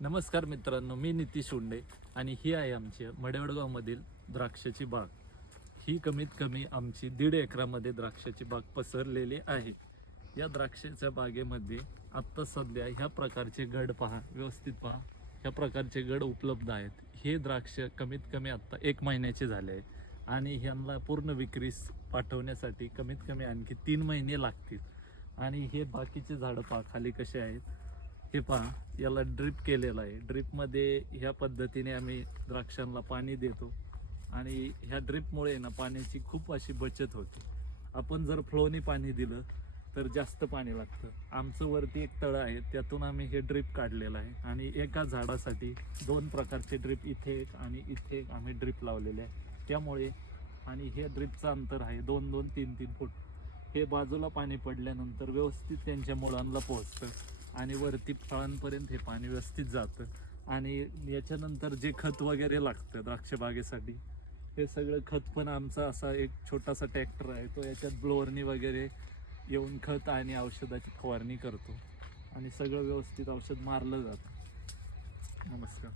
नमस्कार मित्रांनो, मी नितीश उंडे आणि ही आहे आमची मडेवडगावमधील द्राक्षाची बाग। ही कमीत कमी आमची 1.5 एकरामध्ये द्राक्षाची बाग पसरलेली आहे। या द्राक्षाच्या बागेमध्ये आत्ता सध्या ह्या प्रकारचे गड पहा, व्यवस्थित पहा, ह्या प्रकारचे गड उपलब्ध आहेत। हे द्राक्ष कमीत कमी आत्ता 1 महिन्याचे झाले आहे आणि ह्यांना पूर्ण विक्रीस पाठवण्यासाठी कमीत कमी आणखी 3 महिने लागतील। आणि हे बाकीचे झाडं पहा खाली कसे आहेत, हे पहा, याला ड्रिप केलेलं आहे। ड्रिपमध्ये ह्या पद्धतीने आम्ही द्राक्षांना पाणी देतो आणि ह्या ड्रिपमुळे ना पाण्याची खूप अशी बचत होते। आपण जर फ्लोने पाणी दिलं तर जास्त पाणी लागतं। आमचं वरती एक तळं आहे, त्यातून आम्ही हे ड्रिप काढलेलं आहे आणि एका झाडासाठी 2 प्रकारचे ड्रिप, इथे एक आणि इथे एक आम्ही ड्रिप लावलेले आहे। त्यामुळे आणि हे ड्रिपचं अंतर आहे 2-2, 3-3 फूट। हे बाजूला पाणी पडल्यानंतर व्यवस्थित त्यांच्या मुळांना पोहोचतं आणि वरती फळांपर्यंत हे पाणी व्यवस्थित जातं। आणि याच्यानंतर जे खत वगैरे लागतं द्राक्ष बागेसाठी, हे सगळं खत पण आमचा असा एक छोटासा ट्रॅक्टर आहे, तो याच्यात ब्लोअरनी वगैरे येऊन खत आणि औषधाची फवारणी करतो आणि सगळं व्यवस्थित औषध मारलं जातं। नमस्कार।